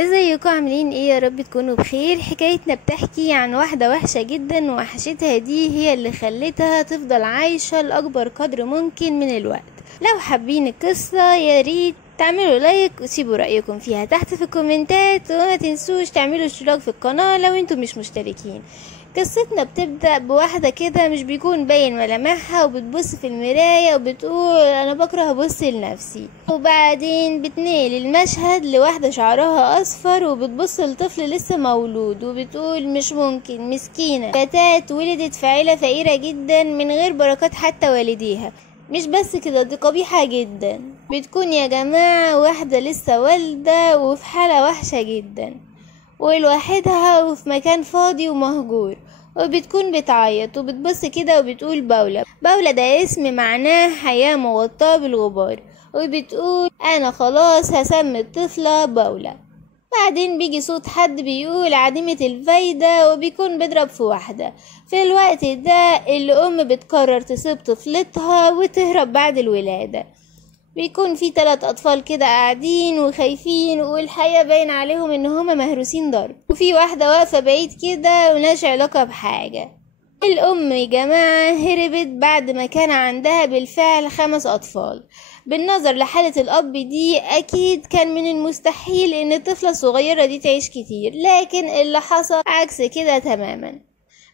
ازيكم عاملين ايه؟ يا رب تكونوا بخير. حكايتنا بتحكي عن واحدة وحشة جدا، وحشتها دي هي اللي خلتها تفضل عايشة لأكبر قدر ممكن من الوقت. لو حابين القصة يا ريت تعملوا لايك وسيبوا رأيكم فيها تحت في الكومنتات، وما تنسوش تعملوا اشتراك في القناة لو انتم مش مشتركين. قصتنا بتبدأ بواحدة كده مش بيكون باين ملامحها، وبتبص في المراية وبتقول أنا بكره أبص لنفسي. وبعدين بتنقل المشهد لواحدة شعرها أصفر وبتبص لطفل لسه مولود، وبتقول مش ممكن، مسكينة فتاة ولدت في عيلة فقيرة جدا من غير بركات حتى والديها. مش بس كده، دي قبيحة جدا. بتكون يا جماعة واحدة لسه والدة وفي حالة وحشة جدا ولوحدها وفي مكان فاضي ومهجور، وبتكون بتعيط وبتبص كده وبتقول باولا. باولا ده اسم معناه حياة مغطاة بالغبار، وبتقول انا خلاص هسمي الطفلة باولا. بعدين بيجي صوت حد بيقول عديمة الفايدة، وبيكون بيضرب في واحدة. في الوقت ده الأم بتقرر تسيب طفلتها وتهرب بعد الولادة. بيكون في 3 أطفال كده قاعدين وخايفين، والحقيقة باين عليهم ان هما مهروسين ضرب، وفي واحدة واقفة بعيد كده وملهاش علاقة بحاجة. الأم يا جماعة هربت بعد ما كان عندها بالفعل 5 أطفال. بالنظر لحالة الأب دي أكيد كان من المستحيل ان الطفلة الصغيرة دي تعيش كتير، لكن اللي حصل عكس كده تماما.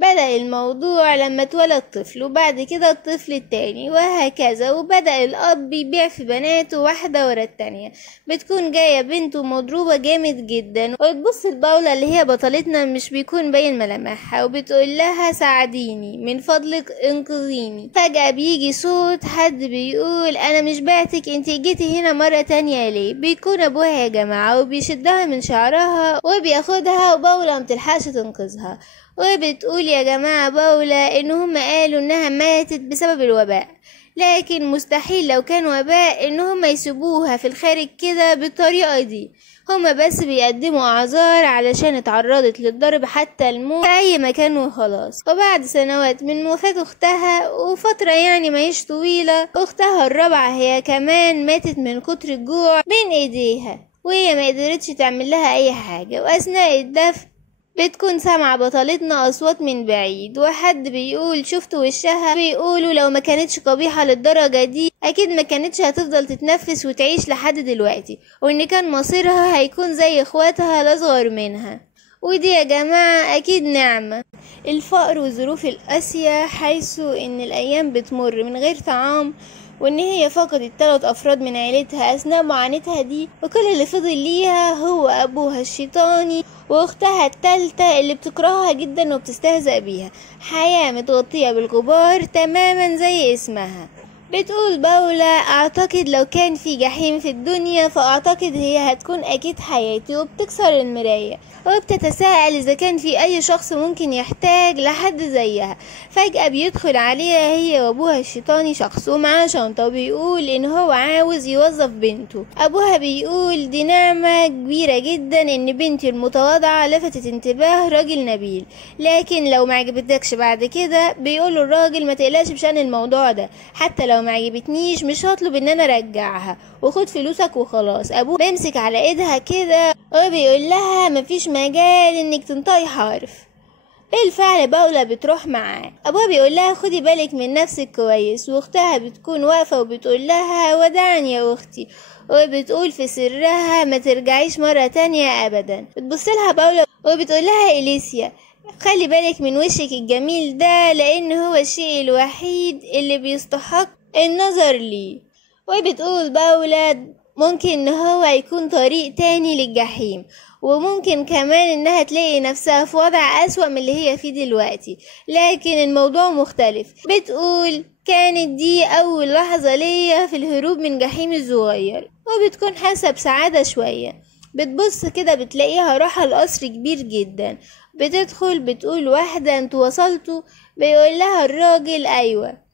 بدأ الموضوع لما اتولد طفل، وبعد كده الطفل التاني، وهكذا. وبدأ الأب يبيع في بناته واحدة ورا التانية. بتكون جاية بنته مضروبة جامد جدا، وتبص لباولا اللي هي بطلتنا مش بيكون باين ملامحها، وبتقول لها ساعديني من فضلك، انقذيني. فجأة بيجي صوت حد بيقول انا مش بعتك، انتي جيتي هنا مرة تانية ليه؟ بيكون ابوها يا جماعة، وبيشدها من شعرها وبياخدها، وباولا متلحقش تنقذها. وبتقول يا جماعة باولا ان هم قالوا انها ماتت بسبب الوباء، لكن مستحيل لو كان وباء ان هم يسيبوها في الخارج كده بالطريقة دي. هما بس بيقدموا اعذار علشان اتعرضت للضرب حتى الموت في اي مكان وخلاص. وبعد سنوات من وفاة اختها، وفترة يعني ماهيش طويلة، اختها الرابعة هي كمان ماتت من كتر الجوع بين ايديها، وهي ما قدرتش تعمل لها اي حاجة. واثناء الدفن بتكون سامعة بطلتنا أصوات من بعيد، وحد بيقول شفت وشها. بيقولوا لو ما كانتش قبيحة للدرجة دي أكيد ما كانتش هتفضل تتنفس وتعيش لحد دلوقتي، وإن كان مصيرها هيكون زي إخواتها الأصغر منها. ودي يا جماعة أكيد نعمة. الفقر والظروف القاسية، حيث إن الأيام بتمر من غير طعام، وان هي فقدت 3 افراد من عيلتها اثناء معاناتها دي، وكل اللي فضل ليها هو ابوها الشيطاني واختها التالتة اللي بتكرهها جدا وبتستهزأ بيها. حياة متغطية بالغبار تماما زي اسمها. بتقول باولا اعتقد لو كان في جحيم في الدنيا فاعتقد هي هتكون اكيد حياتي، وبتكسر المراية وبتتساءل اذا كان في اي شخص ممكن يحتاج لحد زيها. فجأة بيدخل عليها هي وابوها الشيطاني شخص ومعاه شنطة، وبيقول ان هو عاوز يوظف بنته. ابوها بيقول دي نعمة كبيرة جدا ان بنتي المتواضعة لفتت انتباه راجل نبيل، لكن لو معجبتكش بعد كده بيقول الراجل ما تقلقش بشأن الموضوع ده، حتى لو معجبتنيش مش هطلب ان انا ارجعها، وخد فلوسك وخلاص. ابوه بيمسك على ايدها كده وبيقول لها مفيش مجال انك تنطقي حرف. بالفعل باولا بتروح معاه. ابوها بيقول لها خدي بالك من نفسك كويس، واختها بتكون واقفة وبتقول لها ودعني يا اختي، وبتقول في سرها ما ترجعيش مرة تانية ابدا. بتبصلها باولا وبتقول لها إليسيا خلي بالك من وشك الجميل ده، لان هو الشيء الوحيد اللي بيستحق النظر ليه. وبتقول باولا ممكن ان هو يكون طريق تاني للجحيم، وممكن كمان انها تلاقي نفسها في وضع اسوأ من اللي هي فيه دلوقتي، لكن الموضوع مختلف. بتقول كانت دي اول لحظة ليا في الهروب من جحيم الصغير، وبتكون حاسة بسعادة شوية. بتبص كده بتلاقيها راحة القصر كبير جدا. بتدخل بتقول واحدة انتوا وصلتوا؟ بيقول لها الراجل ايوه.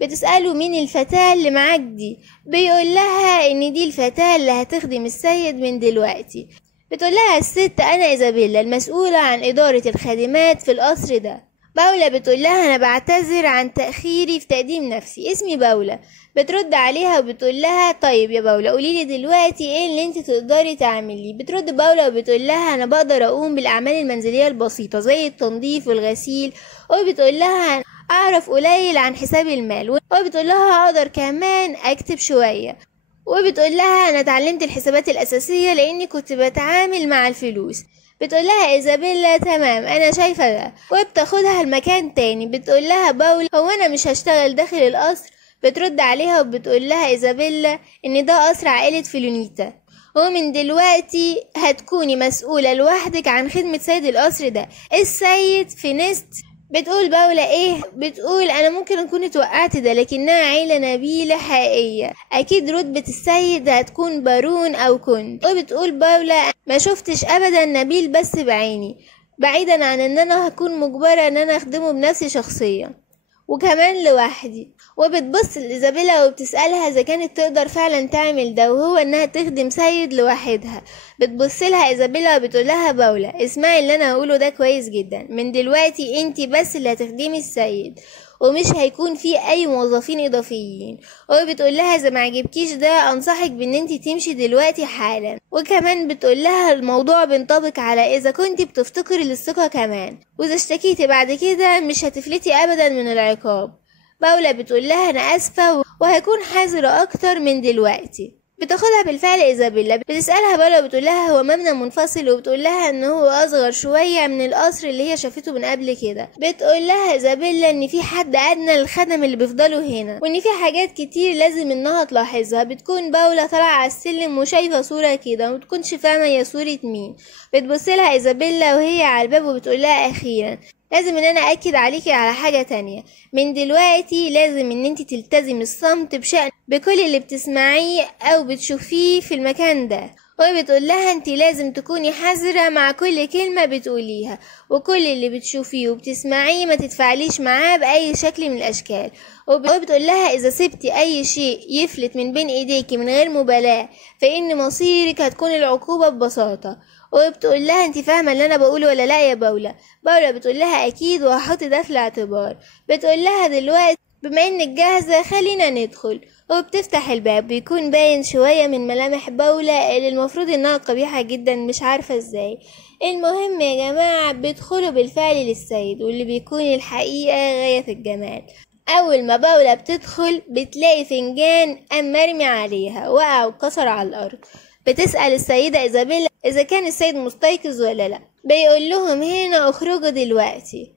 بتسأله مين الفتاة اللي معاك دي؟ بيقول لها ان دي الفتاة اللي هتخدم السيد من دلوقتي. بتقول لها الست انا ايزابيلا المسؤولة عن ادارة الخادمات في القصر ده. باولا بتقول لها انا بعتذر عن تأخيري في تقديم نفسي، اسمي باولا. بترد عليها وبتقول لها طيب يا باولا قوليلي دلوقتي ايه اللي انت تقدري تعمليه. بترد باولا وبتقول لها انا بقدر اقوم بالاعمال المنزلية البسيطة زي التنظيف والغسيل. وبتقول لها اعرف قليل عن حساب المال. وبتقول لها اقدر كمان اكتب شوية. وبتقول لها انا اتعلمت الحسابات الاساسية لاني كنت بتعامل مع الفلوس. بتقول لها ايزابيلا تمام انا شايفة ده. وبتاخدها المكان تاني. بتقول لها باولا هو انا مش هشتغل داخل القصر؟ بترد عليها وبتقول لها ايزابيلا ان ده قصر عائلة فيلونيتا، ومن دلوقتي هتكوني مسؤولة لوحدك عن خدمة سيد القصر ده السيد فينيست. بتقول باولا ايه؟ بتقول انا ممكن اكون اتوقعت ده لكنها عيلة نبيلة حقيقية، اكيد رتبة السيد هتكون بارون او كنت. وبتقول باولا ما شفتش ابدا نبيل بس بعيني، بعيدا عن ان انا هكون مجبرة ان انا اخدمه بنفسي شخصيا وكمان لوحدي. وبتبص لإيزابيلا وبتسألها إذا كانت تقدر فعلا تعمل ده، وهو إنها تخدم سيد لوحدها. بتبص لها إيزابيلا وبتقول لها باولا اسمعي اللي أنا هقوله ده كويس جدا، من دلوقتي انتي بس اللي هتخدمي السيد ومش هيكون فيه أي موظفين إضافيين. وبتقول لها إذا ما عجبكيش ده أنصحك بإن انتي تمشي دلوقتي حالا. وكمان بتقول لها الموضوع بينطبق على إذا كنتي بتفتقري للثقة كمان، وإذا اشتكيتي بعد كده مش هتفلتي أبدا من العقاب. باولا بتقول لها أنا آسفة وهكون حذرة أكتر من دلوقتي. بتاخدها بالفعل إيزابيلا. بتسألها باولا وبتقول لها هو مبنى منفصل، وبتقول لها ان هو اصغر شوية من القصر اللي هي شافته من قبل كده. بتقول لها إيزابيلا ان في حد ادنى للخدم اللي بيفضلوا هنا، وان في حاجات كتير لازم انها تلاحظها. بتكون باولا طالعة على السلم وشايفة صورة كده ومتكونش فاهمة هي صورة مين. بتبصلها إيزابيلا وهي على الباب وبتقول لها اخيرا لازم ان انا اكد عليكي على حاجة تانية، من دلوقتي لازم ان انت تلتزمي الصمت بشأن بكل اللي بتسمعيه او بتشوفيه في المكان ده. وبتقول لها انت لازم تكوني حذرة مع كل كلمة بتقوليها، وكل اللي بتشوفيه وبتسمعيه ما تتفاعليش معاه بأي شكل من الاشكال. وبتقول لها اذا سبتي اي شيء يفلت من بين ايديكي من غير مبالاة فان مصيرك هتكون العقوبة ببساطة. وبتقول لها انت فاهمه اللي انا بقوله ولا لا يا باولا؟ باولا بتقول لها اكيد وهحط ده في الاعتبار. بتقول لها دلوقتي بما انك جاهزه خلينا ندخل. وبتفتح الباب بيكون باين شويه من ملامح باولا اللي المفروض انها قبيحه جدا مش عارفه ازاي. المهم يا جماعه بيدخلوا بالفعل للسيد واللي بيكون الحقيقه غايه في الجمال. اول ما باولا بتدخل بتلاقي فنجان قام مرمي عليها وقع واتكسر على الارض. بتسأل السيدة إيزابيلا إذا كان السيد مستيقظ ولا لأ. بيقول لهم هنا اخرجوا دلوقتي.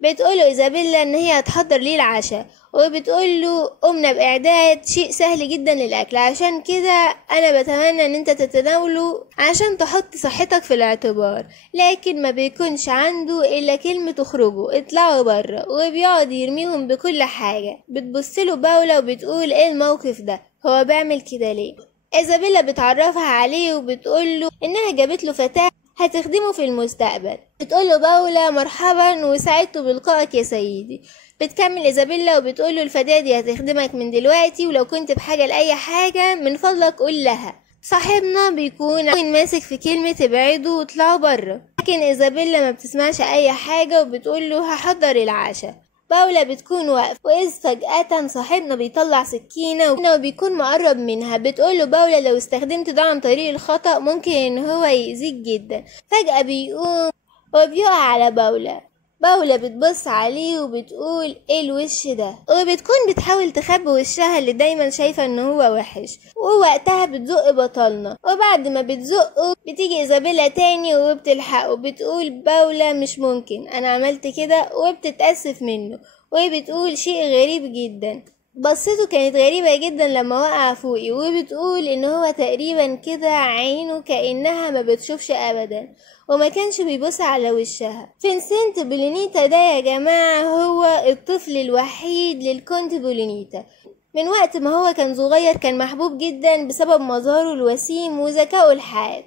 بتقوله إيزابيلا إن هي هتحضر ليه العشاء، وبتقوله قمنا بإعداد شيء سهل جدا للأكل، عشان كده أنا بتمنى إن أنت تتناوله عشان تحط صحتك في الاعتبار. لكن ما بيكونش عنده إلا كلمة اخرجوا اطلعوا برا، وبيقعد يرميهم بكل حاجة. بتبصله باولا وبتقول إيه الموقف ده، هو بيعمل كده ليه؟ إيزابيلا بتعرفها عليه وبتقوله إنها جابت له فتاة هتخدمه في المستقبل. بتقوله باولا مرحبا وسعدت بلقائك يا سيدي. بتكمل إيزابيلا وبتقوله الفتاة دي هتخدمك من دلوقتي، ولو كنت بحاجة لأي حاجة من فضلك قول لها. صاحبنا بيكون ماسك في كلمة ابعدوا واطلعوا بره. لكن إيزابيلا ما بتسمعش أي حاجة وبتقوله هحضر العشاء. باولا بتكون واقفة وإذ فجأة صاحبنا بيطلع سكينة وبيكون مقرب منها. بتقوله باولا لو استخدمت ده عن طريق الخطأ ممكن إن هو يأذيك جدا. فجأة بيقوم وبيقع على باولا. باولا بتبص عليه وبتقول ايه الوش ده، وبتكون بتحاول تخبي وشها اللي دايما شايفة ان هو وحش. ووقتها بتزق بطلنا، وبعد ما بتزقه بتيجي إيزابيلا تاني وبتلحقه. بتقول باولا مش ممكن انا عملت كده، وبتتأسف منه وبتقول شيء غريب جدا. بصته كانت غريبة جدا لما وقع فوقي. وبتقول ان هو تقريبا كده عينه كأنها ما بتشوفش ابدا، وما كانش بيبص على وشها. فينسنت بولونيتا ده يا جماعة هو الطفل الوحيد للكونت بولونيتا. من وقت ما هو كان صغير كان محبوب جدا بسبب مظهره الوسيم وذكائه الحاد.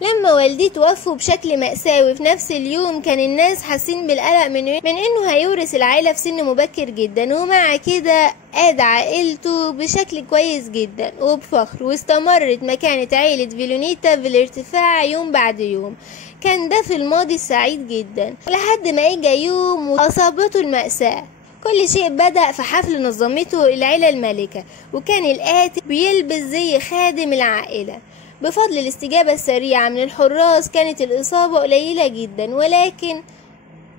لما والديه توفوا بشكل مأساوي في نفس اليوم، كان الناس حاسين بالقلق من انه هيورث العيلة في سن مبكر جدا، ومع كده قاد عائلته بشكل كويس جدا وبفخر، واستمرت مكانة عيلة فيلونيتا في الارتفاع يوم بعد يوم. كان ده في الماضي السعيد جدا، لحد ما اجى يوم وأصابته المأساة. كل شيء بدأ في حفل نظمته العيلة المالكة، وكان القاتل بيلبس زي خادم العائلة. بفضل الاستجابة السريعة من الحراس كانت الإصابة قليلة جدا، ولكن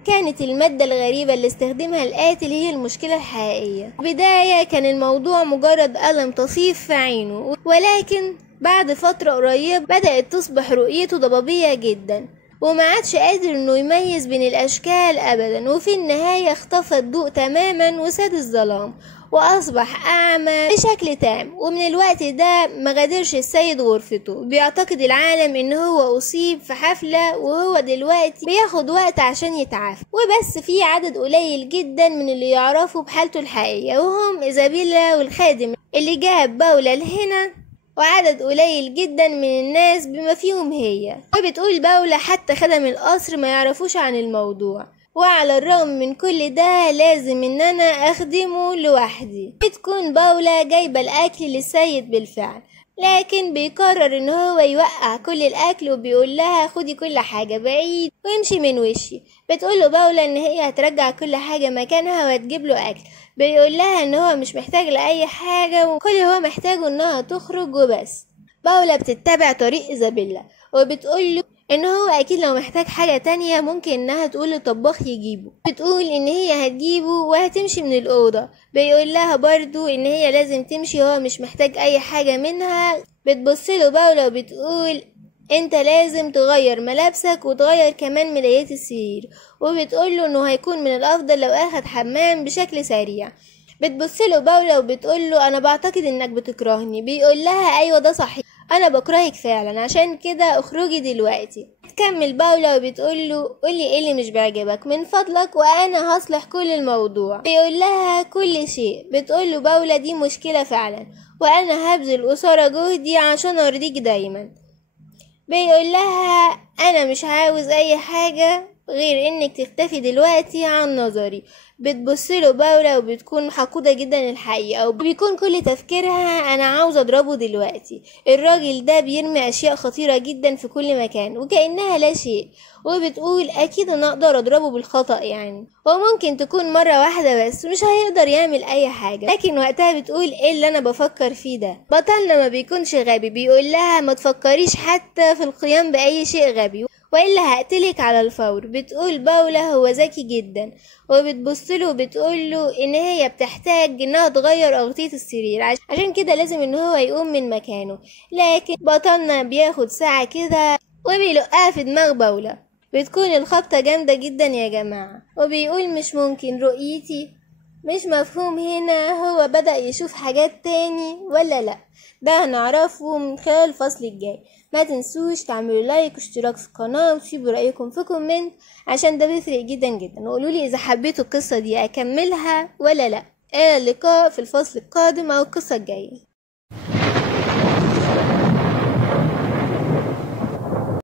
كانت المادة الغريبة اللي استخدمها القاتل هي المشكلة الحقيقية. بداية كان الموضوع مجرد ألم طفيف في عينه، ولكن بعد فترة قريبة بدأت تصبح رؤيته ضبابية جدا، وما عادش قادر انه يميز بين الاشكال ابدا. وفي النهاية اختفى الضوء تماما وساد الظلام، واصبح اعمى بشكل تام. ومن الوقت ده ما غادرش السيد غرفته. بيعتقد العالم ان هو اصيب في حفلة، وهو دلوقتي بياخد وقت عشان يتعافى. وبس في عدد قليل جدا من اللي يعرفوا بحالته الحقيقية، وهم إيزابيلا والخادم اللي جاب باولا لهنا، وعدد قليل جدا من الناس بما فيهم هي. وبتقول باولا حتى خدم القصر ما يعرفوش عن الموضوع، وعلى الرغم من كل ده لازم ان انا اخدمه لوحدي. بتكون باولا جايبة الاكل للسيد بالفعل، لكن بيقرر ان هو يوقع كل الاكل، وبيقول لها خدي كل حاجة بعيد وامشي من وشي. بتقوله باولا ان هي هترجع كل حاجة مكانها وهتجيب له اكل. بيقول لها ان هو مش محتاج لأي حاجة، وكل هو محتاجه انها تخرج وبس. باولا بتتبع طريق إيزابيلا، وبتقوله ان هو اكيد لو محتاج حاجة تانية ممكن انها تقول لطباخ يجيبه. بتقول ان هي هتجيبه وهتمشي من الأوضة. بيقول لها برضو ان هي لازم تمشي، هو مش محتاج اي حاجة منها. بتبصله باولا وبتقول انت لازم تغير ملابسك وتغير كمان ملايات السرير، وبتقوله انه هيكون من الافضل لو اخد حمام بشكل سريع. بتبصله باولا وبتقوله انا بعتقد انك بتكرهني. بيقول لها ايوه ده صحيح، انا بكرهك فعلا، عشان كده اخرجي دلوقتي. تكمل باولا وبتقوله قولي ايه اللي مش بيعجبك من فضلك وانا هصلح كل الموضوع. بيقول لها كل شيء. بتقوله باولا دي مشكلة فعلا، وانا هبذل قصارى جهدي عشان ارضيك دايما. بيقول لها انا مش عاوز اي حاجة غير انك تختفي دلوقتي عن نظري. بتبصله باولا وبتكون حقودة جدا الحقيقة، وبيكون كل تفكيرها انا عاوز اضربه دلوقتي. الراجل ده بيرمي اشياء خطيرة جدا في كل مكان وكأنها لا شيء. وبتقول اكيد انا اقدر اضربه بالخطأ يعني، وممكن تكون مرة واحدة بس مش هيقدر يعمل اي حاجة. لكن وقتها بتقول ايه اللي انا بفكر فيه ده؟ بطلنا ما بيكونش غبي. بيقول لها ما تفكريش حتى في القيام باي شيء غبي وإلا هقتلك على الفور. بتقول باولا هو ذكي جدا، وبتبصله وبتقوله ان هي بتحتاج انها تغير اغطية السرير، عشان كده لازم ان هو يقوم من مكانه. لكن بطلنا بياخد ساعة كده وبيلقها في دماغ باولا. بتكون الخبطة جامدة جدا يا جماعة، وبيقول مش ممكن، رؤيتي مش مفهوم هنا. هو بدأ يشوف حاجات تاني ولا لا؟ ده هنعرفه من خلال الفصل الجاي. ما تنسوش تعملوا لايك واشتراك في القناة وتسيبوا رأيكم في كومنت، عشان ده بيفرق جدا جدا. وقولولي إذا حبيتوا القصة دي أكملها ولا لا. إلى اللقاء في الفصل القادم أو القصة الجاية.